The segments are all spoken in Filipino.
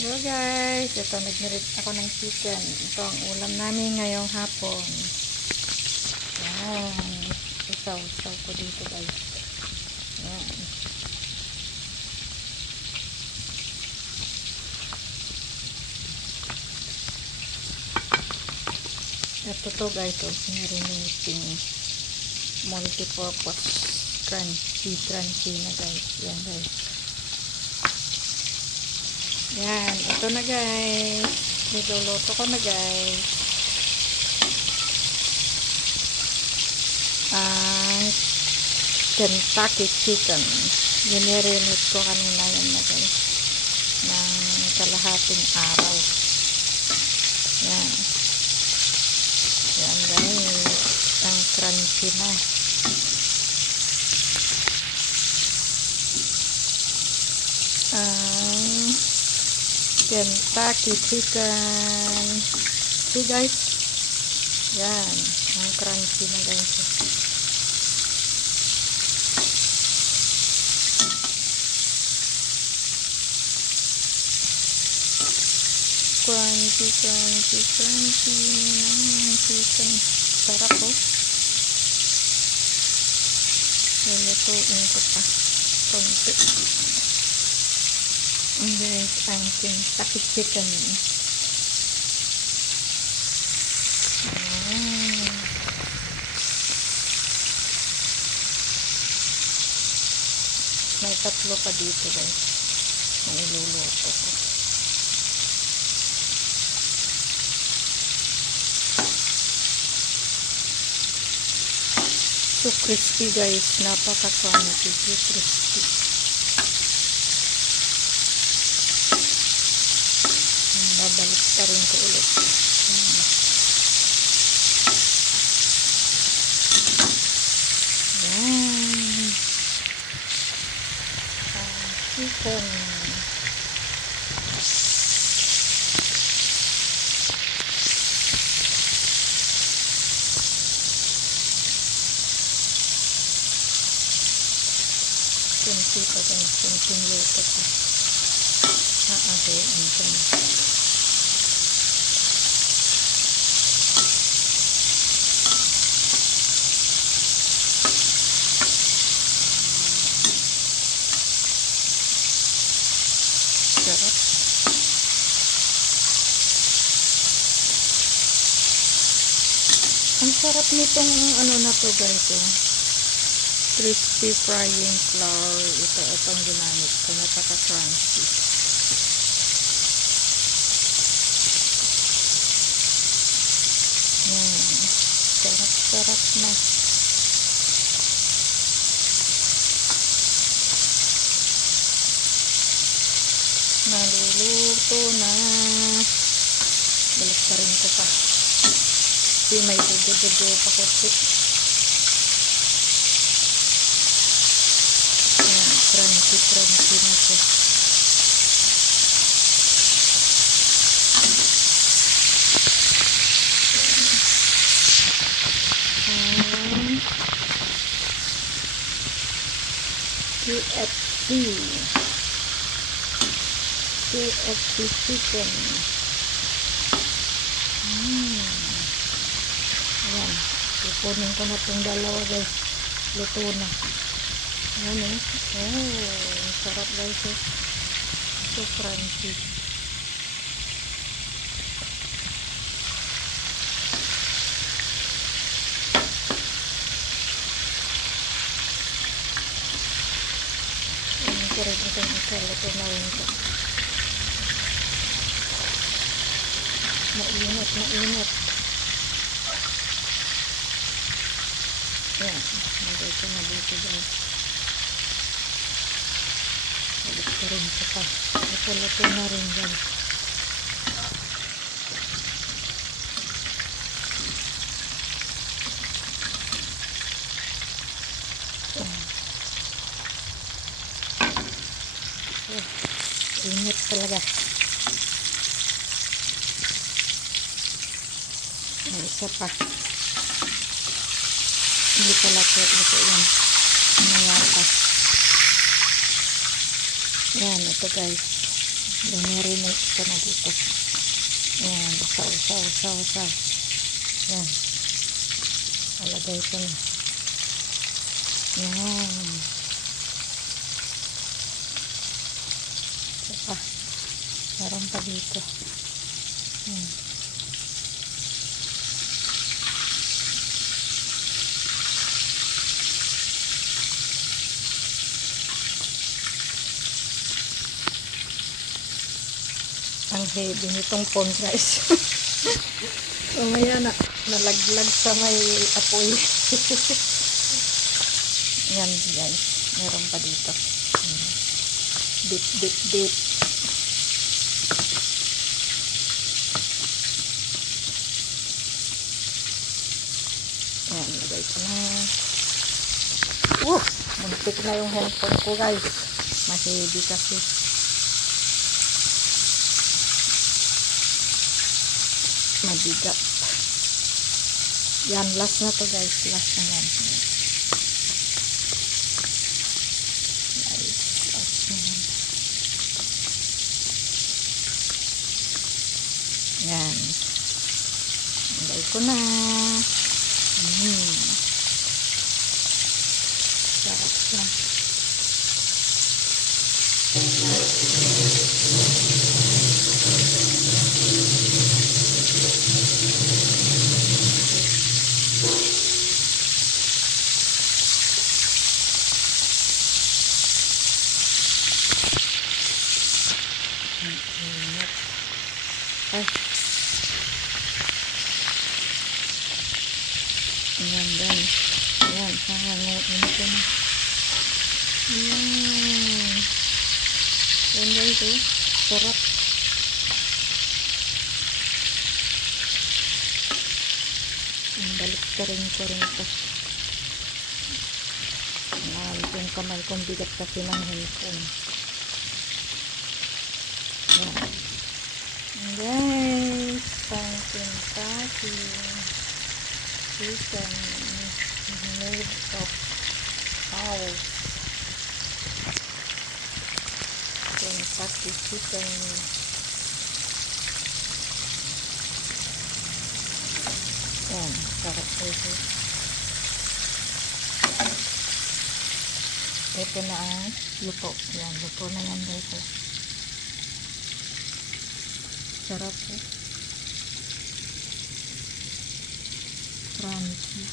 Hello guys, ito nagmerit ako ng chicken. Ito ang ulam namin ngayong hapon. Yan. Isaw-isaw ko dito guys. Yan. Ito to guys, marinating multi-purpose crunchy na guys. Yan guys. Yan, ito na guys. Niluluto ko na guys. Ang Kentucky chicken. Ginerinate ko kanina yan na guys. Ng kalahating araw. Yan. Yan guys. Ang crunchy na. Kentucky chicken. See guys. Yan. Ang crunchy na guys. Crunchy naman chicken. Sarap po. Lulutuin ko pa. Konti. And guys, ang Kentucky chicken. May tatlo pa dito guys. Na iluluto ko. So crispy guys. Napaka-crunchy. So crispy. Babalik pa rin ko ulit. Yan. Chicken. Kunti pa guys. Kunting luto pa. Aahiin ko na. Sarap. Ang sarap nitong ano na to guys. Crispy frying flour. Itong ginamit ko. Napaka-crunchy. Sarap na. Naluluto na. Balik pa rin ko pa. Kasi may dugo-dugo pa kunti. Ayan, crunchy na po. KFC chicken. Ayan. Ipunin ko na itong dalawa guys. Luto na. Ayan sarap guys. So crunchy. Ayan ko rin itong luto na rin ito. Mainit. Ayan, nagay ko na dito guys. Balik ko rin ito pa. Ito na rin dyan. Init talaga. May isa pa. Hindi pala po. Ito yan. Mayata. Yan, ito guys. Dinirinate ko na dito. Yan, usaw. Yan. Alagay ko na. Yan. Ito pa. Meron pa dito. Yan. Ang heavy nitong phone guys. Mamaya nalaglag sa may apoy. Yan guys. Meron pa dito. Dip. Yan, lagay ko na. Muntik na yung handphone ko guys. Maheavy kasi. Mabigat. Yan, last na to guys. Last na yan. Guys, last na yan. Yan. Lagay ko na. Sarap na. Ay. Ayan guys. Ayan. Hanguin ko na. Ayan. Ayan guys oh. Sarap. Balik ka rin ko rin ito. Yung kamay kong bigat kasi ng handphone. Ayan. Guys, pumpkin patty chicken made of house. Kentucky chicken. Yan, sarap ito. Ito na ang luto. Yan, luto na yan dito. Sarap po. Crunchy.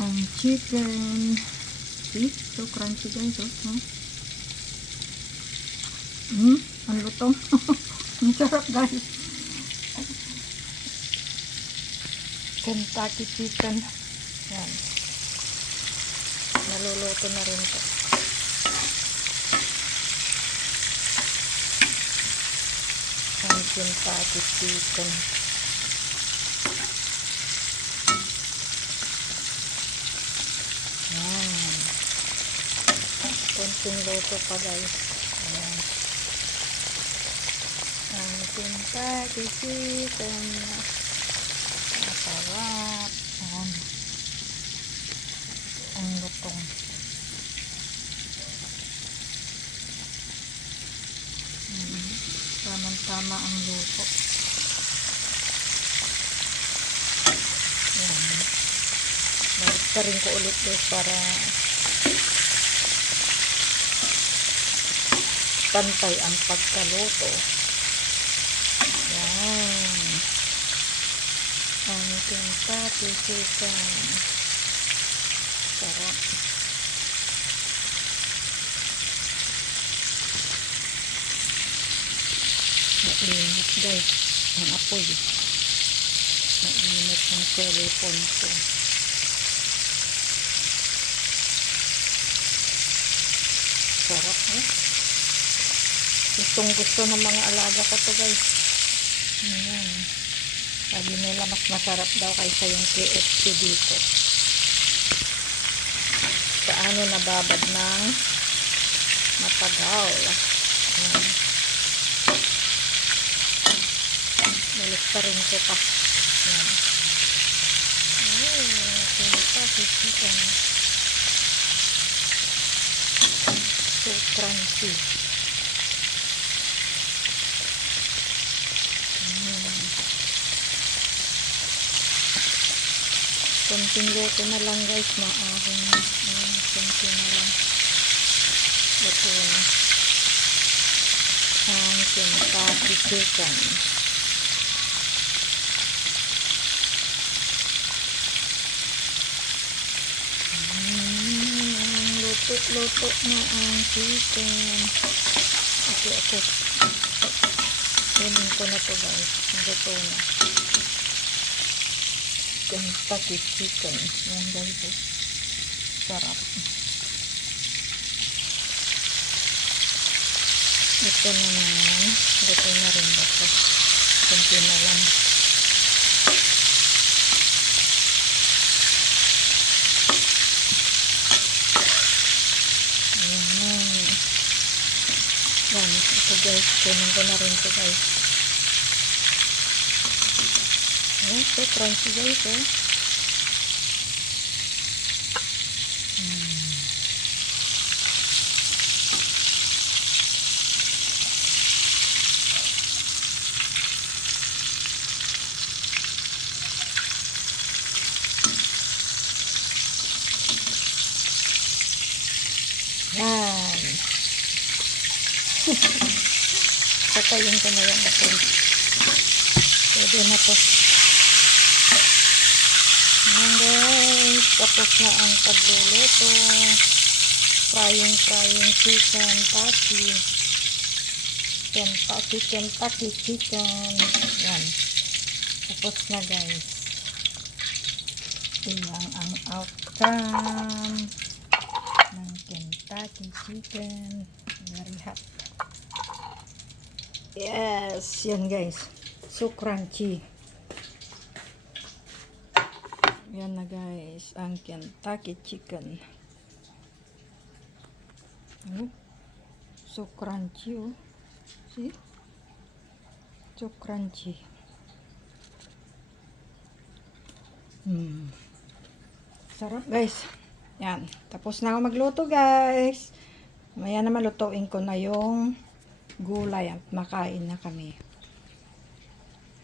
Ang chicken. See? So crunchy guys. Oh. Ang lutong. Ang sarap guys. Kentucky chicken. Yan. Naluluto na rin ito. Ang Kentucky chicken. Yan. Konting luto pa guys. Ayan. Ang Kentucky chicken. Masarap. Ayan. Ang lutong. Tamang-tama ang luto. Ayan. Balik pa rin ko ulit guys para pantay ang pagkaluto. Ayan. Ang Kentucky chicken. Sarap. Mainit guys ang apoy. Mainit ang cellphone ko. Sarap eh. Gustong gusto ng mga alaga ko to guys. Ayan. Sabi nila mas masarap daw kaysa yung KFC dito. Paano nababad ng matagal. Ayan. Balik pa rin ko pa. Ayan. Kentucky chicken. So crunchy. Konting luto na lang guys, maaahon na. Ayan, konti na lang. Luto na. Ang Kentucky chicken. Luto na ang chicken. Okay. Kunin ko na to guys. Luto na. Kentucky chicken. Yan guys. Sarap. Ito naman. Luto na rin ba ito? Kunti na lang. Yan, ito guys, kunin ko na rin ito guys. Ayan, ito, crunchy guys, eh. Yan. Patayin ko na yung asin. Pwede na to. Ayan guys, tapos na ang pagluluto. Frying chicken patty. Kentucky chicken. Yan. Tapos na guys. Ilang ang outcome ng Kentucky chicken. Very hot. Yes, yan guys. So crunchy. Yan na guys, ang Kentucky chicken. So crunchy, oh. See? So crunchy. Sarap guys. Yan. Tapos na ako magluto guys. Maya na malutuin ko na yung gulay at makain na kami.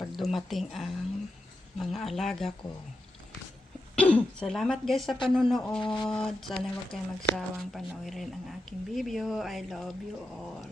Pag dumating ang mga alaga ko. Salamat guys sa panonood. Sana huwag kayong magsawang panoorin ang aking video. I love you all.